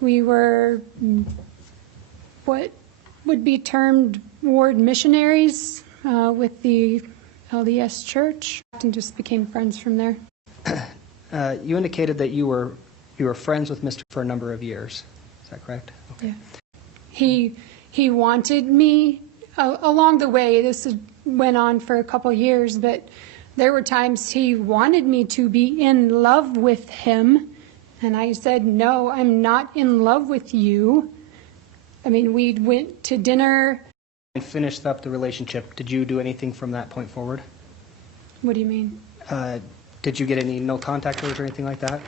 We were what would be termed ward missionaries with the LDS Church, and just became friends from there. You indicated that you were friends with Mr. for a number of years. Is that correct? Okay. Yeah. He wanted me along the way. This went on for a couple years, but there were times he wanted me to be in love with him, and I said, no, I'm not in love with you. I mean, we went to dinner. And finished up the relationship. Did you do anything from that point forward? What do you mean? Did you get any no contact orders or anything like that?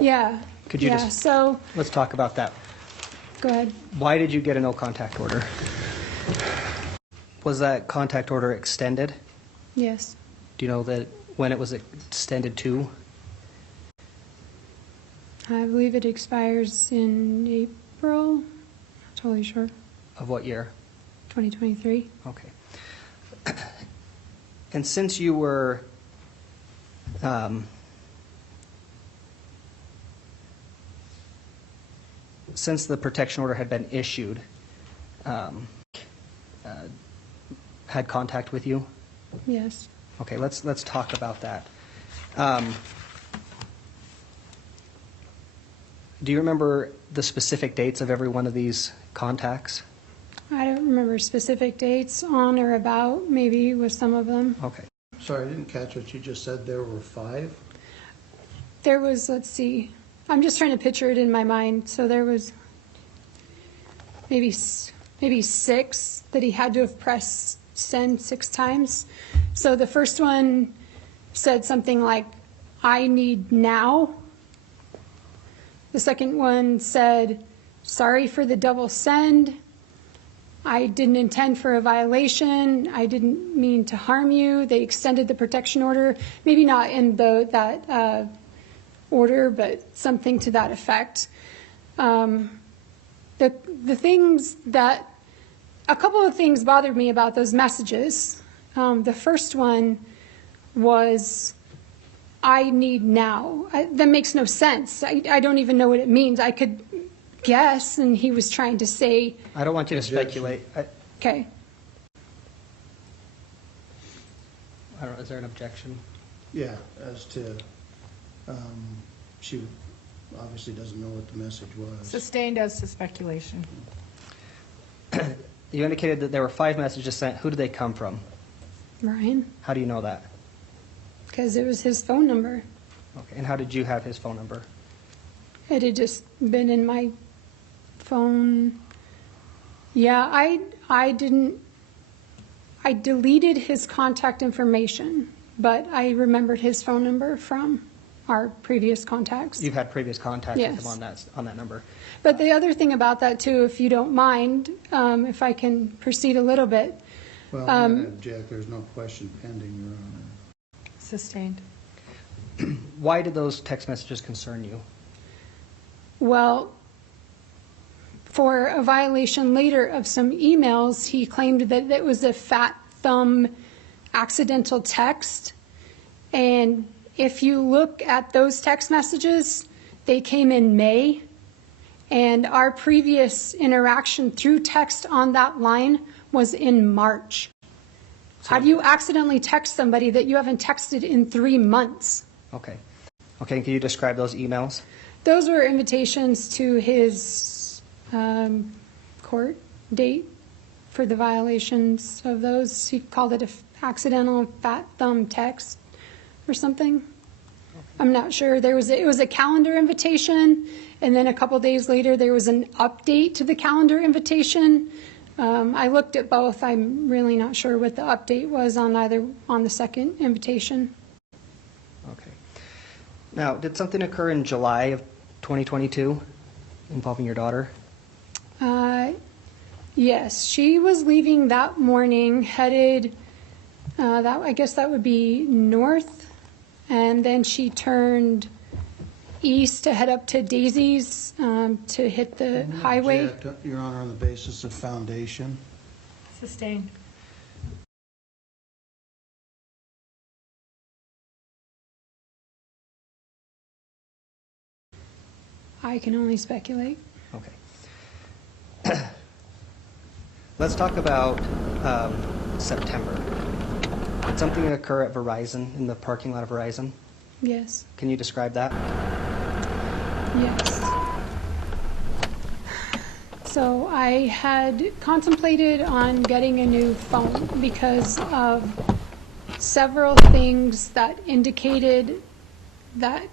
Yeah. Could you let's talk about that. Go ahead. Why did you get a no contact order? Was that contact order extended? Yes. Do you know that when it was extended to? I believe it expires in April. Not totally sure. Of what year? 2023. Okay. And since you were since the protection order had been issued, had contact with you? Yes. Okay, let's talk about that. Do you remember the specific dates of every one of these contacts? I don't remember specific dates, on or about, maybe with some of them. Okay. Sorry, I didn't catch what you just said. There were 5? There was, let's see, I'm just trying to picture it in my mind. So there was maybe 6 that he had to have pressed send 6 times. So the first one said something like, I need now. The second one said, sorry for the double send. I didn't intend for a violation. I didn't mean to harm you. They extended the protection order, maybe not in that order, but something to that effect. The things that, a couple of things bothered me about those messages. The first one was, I need now. That makes no sense. I don't even know what it means. I could guess, and he was trying to say. I don't want you to speculate. Okay. I don't know, is there an objection? Yeah, as to, she obviously doesn't know what the message was. Sustained as to speculation. You indicated that there were 5 messages sent. Who did they come from? Ryan. How do you know that? Because it was his phone number. Okay, and how did you have his phone number? It had just been in my phone. Yeah, I deleted his contact information, but I remembered his phone number from our previous contacts. You've had previous contact Yes. with him on that number. But the other thing about that too, if you don't mind, if I can proceed a little bit. Well, I'm going to object. There's no question pending, Your Honor. Sustained. Why did those text messages concern you? Well, for a violation later of some emails, he claimed that it was a fat thumb accidental text. And if you look at those text messages, they came in May. And our previous interaction through text on that line was in March. How do you accidentally text somebody that you haven't texted in 3 months? Okay. Okay, can you describe those emails? Those were invitations to his court date for the violations of those. He called it an accidental fat thumb text or something. I'm not sure. It was a calendar invitation, and then a couple days later there was an update to the calendar invitation. I looked at both. I'm really not sure what the update was on the second invitation. Okay. Now, did something occur in July of 2022 involving your daughter? Yes, she was leaving that morning, headed, I guess that would be north, and then she turned east to head up to Daisy's to hit the highway. Object, Your Honor, on the basis of foundation. Sustained. I can only speculate. Okay. Let's talk about September. Did something occur at Verizon, in the parking lot of Verizon? Yes. Can you describe that? Yes. So I had contemplated on getting a new phone because of several things that indicated that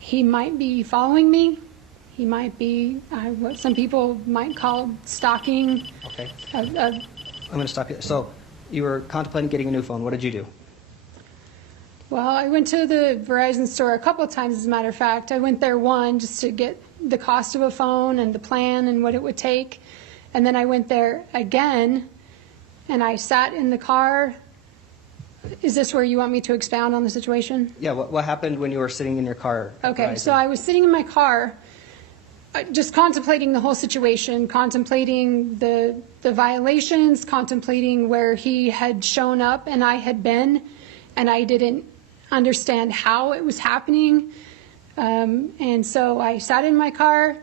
he might be following me. He might be what some people might call stalking. Okay. I'm going to stop you. So you were contemplating getting a new phone. What did you do? Well, I went to the Verizon store a couple of times, as a matter of fact. I went there one just to get the cost of a phone and the plan and what it would take. And then I went there again and I sat in the car. Is this where you want me to expound on the situation? Yeah, what happened when you were sitting in your car? at Okay, Verizon? so I was sitting in my car, just contemplating the whole situation, contemplating the violations, contemplating where he had shown up and I had been, and I didn't understand how it was happening. And so I sat in my car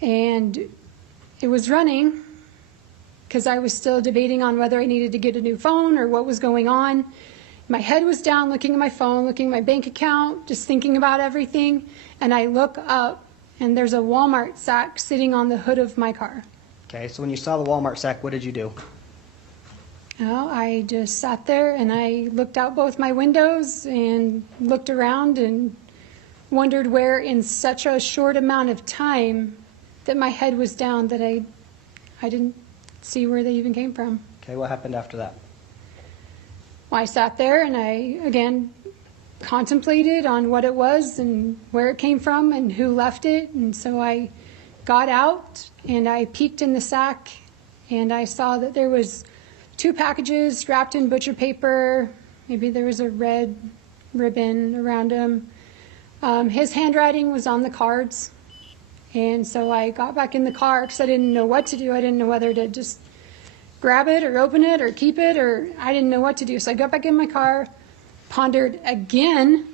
and it was running because I was still debating on whether I needed to get a new phone or what was going on. My head was down looking at my phone, looking at my bank account, just thinking about everything. And I look up and there's a Walmart sack sitting on the hood of my car. Okay, so when you saw the Walmart sack, what did you do? Well, I just sat there and I looked out both my windows and looked around and wondered where in such a short amount of time that my head was down that I didn't see where they even came from. Okay, what happened after that? Well, I sat there and I, again, contemplated on what it was and where it came from and who left it. And so I got out and I peeked in the sack and I saw that there was 2 packages wrapped in butcher paper. Maybe there was a red ribbon around them. His handwriting was on the cards. And so I got back in the car because I didn't know what to do. I didn't know whether to just grab it or open it or keep it, or I didn't know what to do. So I got back in my car, pondered again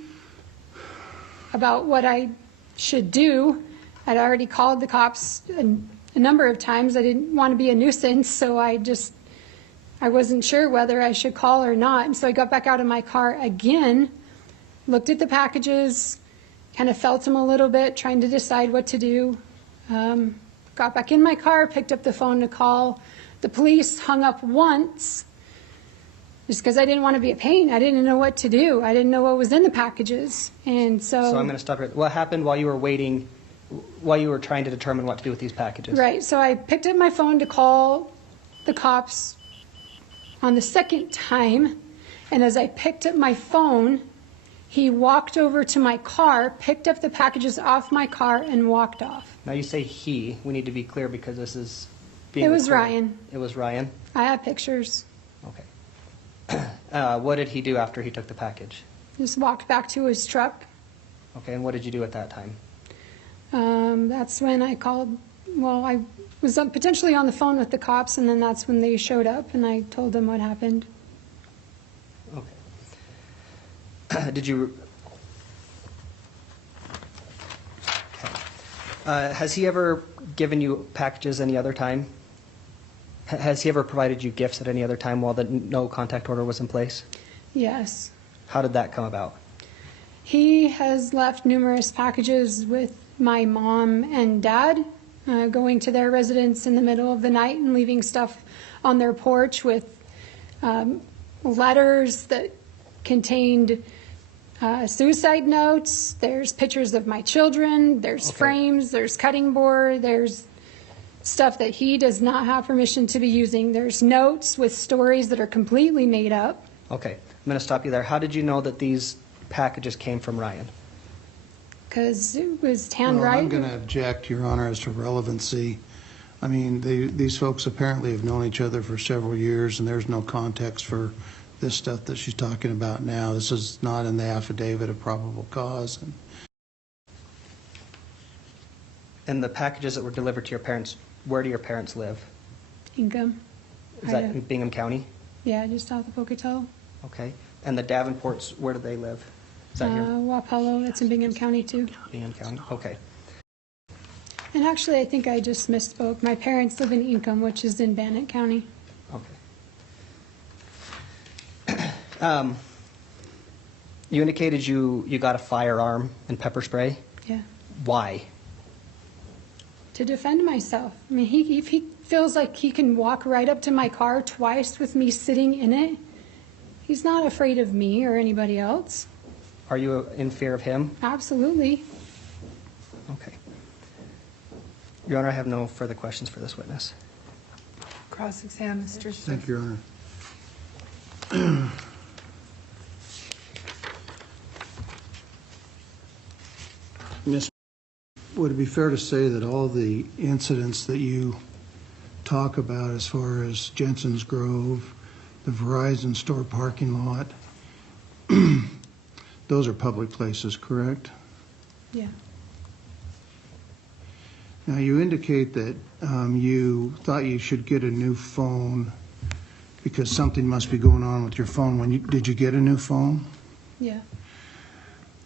about what I should do. I'd already called the cops a number of times. I didn't want to be a nuisance, so I wasn't sure whether I should call or not. And so I got back out of my car again, looked at the packages, kind of felt them a little bit, trying to decide what to do. Got back in my car, picked up the phone to call the police, hung up once, just because I didn't want to be a pain. I didn't know what to do. I didn't know what was in the packages. And So I'm going to stop here. What happened while you were waiting, while you were trying to determine what to do with these packages? Right, so I picked up my phone to call the cops on the second time, and as I picked up my phone, he walked over to my car, picked up the packages off my car, and walked off. Now you say he. We need to be clear because this is being It was recorded. Ryan. It was Ryan? I have pictures. Okay. What did he do after he took the package? Just walked back to his truck. Okay, and what did you do at that time? That's when I called, well, I was potentially on the phone with the cops, and then that's when they showed up, and I told them what happened. Okay. Did you... Okay. Has he ever given you packages any other time? Has he ever provided you gifts at any other time while the no contact order was in place? Yes. How did that come about? He has left numerous packages with my mom and dad, going to their residence in the middle of the night and leaving stuff on their porch with letters that contained suicide notes. There's pictures of my children. There's frames. There's cutting board. There's stuff that he does not have permission to be using. There's notes with stories that are completely made up. Okay, I'm going to stop you there. How did you know that these packages came from Ryan? Because it was Well, I'm handwriting. going to object, Your Honor, as to relevancy. I mean, these folks apparently have known each other for several years, and there's no context for this stuff that she's talking about now. This is not in the affidavit of probable cause. And the packages that were delivered to your parents, where do your parents live? Bingham. Is that Idaho. in Bingham County? Yeah, just south of Pocatello. Okay. And the Davenports, where do they live? Is that here? Wapello, that's in Bingham County too. Bingham County? Okay. And actually, I think I just misspoke. My parents live in Ingham, which is in Bannock County. Okay. You indicated you got a firearm and pepper spray. Yeah. Why? To defend myself. I mean, if he feels like he can walk right up to my car twice with me sitting in it, he's not afraid of me or anybody else. Are you in fear of him? Absolutely. Okay. Your Honor, I have no further questions for this witness. Cross-examine, Mr. Smith. Thank you, Your Honor. Miss, would it be fair to say that all the incidents that you talk about as far as Jensen's Grove, the Verizon store parking lot, those are public places, correct? Yeah. Now, you indicate that you thought you should get a new phone because something must be going on with your phone. Did you get a new phone? Yeah.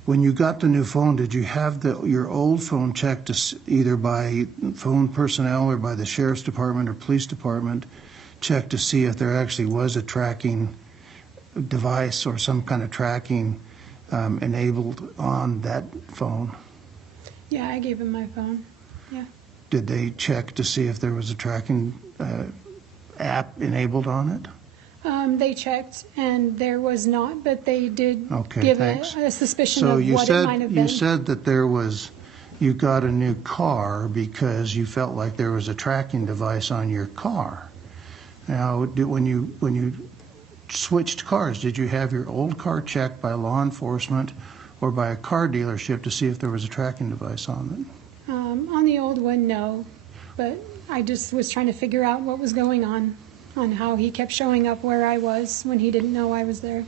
When you got the new phone, did you have your old phone checked either by phone personnel or by the sheriff's department or police department, checked to see if there actually was a tracking device or some kind of tracking enabled on that phone? Yeah, I gave him my phone. Yeah. Did they check to see if there was a tracking app enabled on it? They checked, and there was not, but they did Okay, give thanks. a suspicion So of you what it might have said been. you said that you got a new car because you felt like there was a tracking device on your car. Now, when you switched cars, did you have your old car checked by law enforcement or by a car dealership to see if there was a tracking device on it? On the old one, no, but I just was trying to figure out what was going on how he kept showing up where I was when he didn't know I was there.